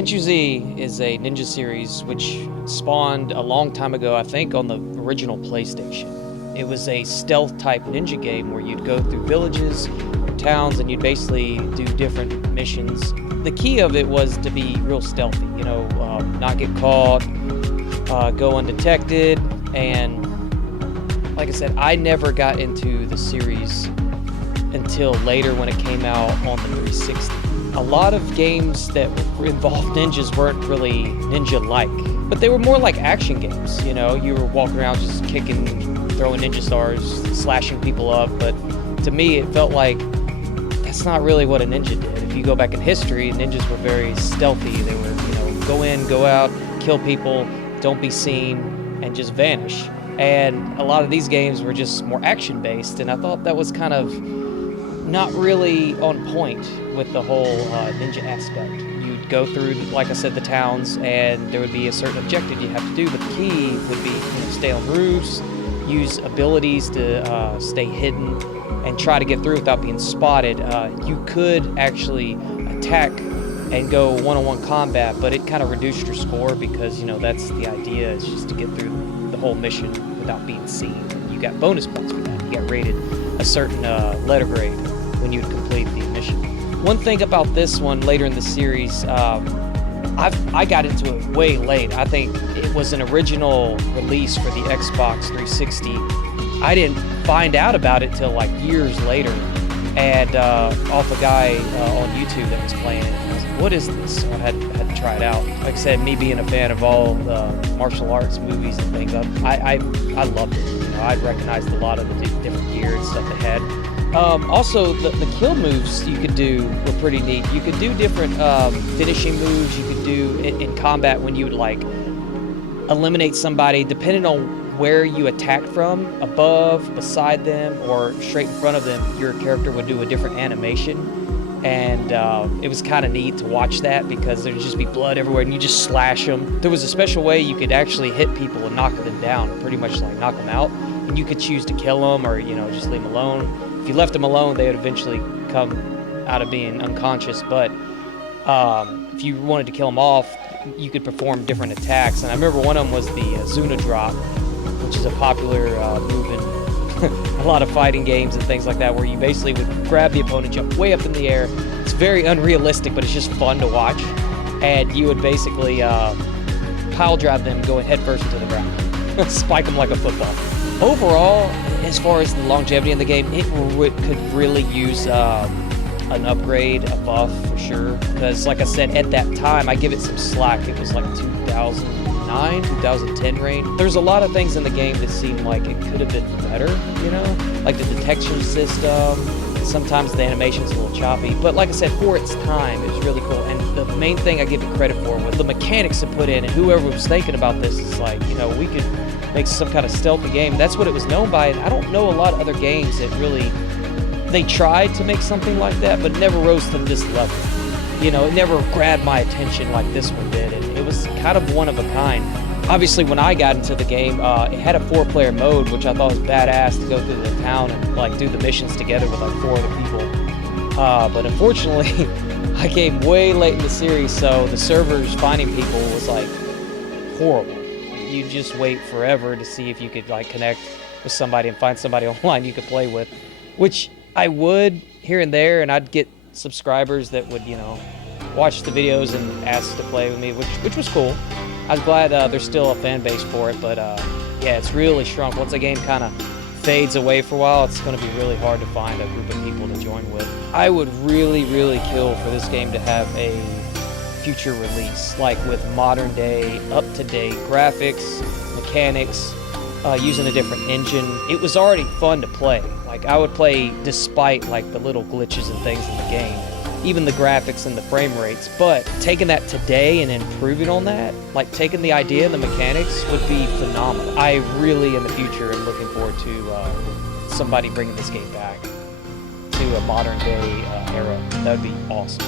Tenchu Z is a ninja series which spawned a long time ago, I think, on the original PlayStation. It was a stealth type ninja game where you'd go through villages or towns and you'd basically do different missions. The key of it was to be real stealthy, not get caught, go undetected, and like I said, I never got into the series until later when it came out on the 360. A lot of games that involved ninjas weren't really ninja-like, but they were more like action games, You were walking around just kicking, throwing ninja stars, slashing people up, but to me it felt like that's not really what a ninja did. If you go back in history, ninjas were very stealthy. They were, go in, go out, kill people, don't be seen, and just vanish. And a lot of these games were just more action-based, and I thought that was kind of not really on point with the whole ninja aspect. You'd go through, like I said, the towns, and there would be a certain objective you have to do, but the key would be stay on roofs, use abilities to stay hidden, and try to get through without being spotted. You could actually attack and go one-on-one combat, but it kind of reduced your score because, that's the idea, is just to get through the whole mission without being seen. And you got bonus points for that. You got rated a certain letter grade when you complete the mission. One thing about this one later in the series, I got into it way late. I think it was an original release for the Xbox 360. I didn't find out about it till like years later, and off a guy on YouTube that was playing it. And I was like, what is this? So I had to try it out. Like I said, me being a fan of all the martial arts movies and things, I loved it. I recognized a lot of the different gear and stuff they had. Also, the kill moves you could do were pretty neat. You could do different finishing moves you could do in combat when you would like eliminate somebody, depending on where you attacked from, above, beside them, or straight in front of them. Your character would do a different animation, and it was kind of neat to watch that because there'd just be blood everywhere and you just slash them. There was a special way you could actually hit people and knock them down, pretty much like knock them out, and you could choose to kill them or just leave them alone. If you left them alone, they would eventually come out of being unconscious, but if you wanted to kill them off, you could perform different attacks. And I remember one of them was the Zuna drop, which is a popular move in a lot of fighting games and things like that, where you basically would grab the opponent, jump way up in the air. It's very unrealistic, but it's just fun to watch. And you would basically pile drive them going headfirst into the ground, spike them like a football. Overall, as far as the longevity in the game, it could really use an upgrade, a buff for sure. Because like I said, at that time, I give it some slack. It was like 2009, 2010 range. There's a lot of things in the game that seem like it could have been better, like the detection system. Sometimes the animation's a little choppy, but like I said, for its time, it was really cool. And the main thing I give it credit for was the mechanics it put in, and whoever was thinking about this is like, we could make some kind of stealthy game. That's what it was known by, and I don't know a lot of other games that really, they tried to make something like that, but never rose to this level. It never grabbed my attention like this one did, and it was kind of one of a kind. Obviously, when I got into the game, it had a 4-player mode, which I thought was badass to go through the town and like do the missions together with like 4 other people. But unfortunately, I came way late in the series, so the servers finding people was like horrible. You just wait forever to see if you could like connect with somebody and find somebody online you could play with, which I would here and there, and I'd get subscribers that would, watch the videos and ask to play with me, which was cool. I was glad there's still a fan base for it, but yeah, it's really shrunk. Once the game kind of fades away for a while, it's going to be really hard to find a group of people to join with. I would really, really kill for this game to have a future release, like with modern day, up-to-date graphics, mechanics, using a different engine. It was already fun to play. Like, I would play despite like the little glitches and things in the game, even the graphics and the frame rates. But taking that today and improving on that, like taking the idea and the mechanics, would be phenomenal. I really, in the future, am looking forward to somebody bringing this game back to a modern day era. That would be awesome.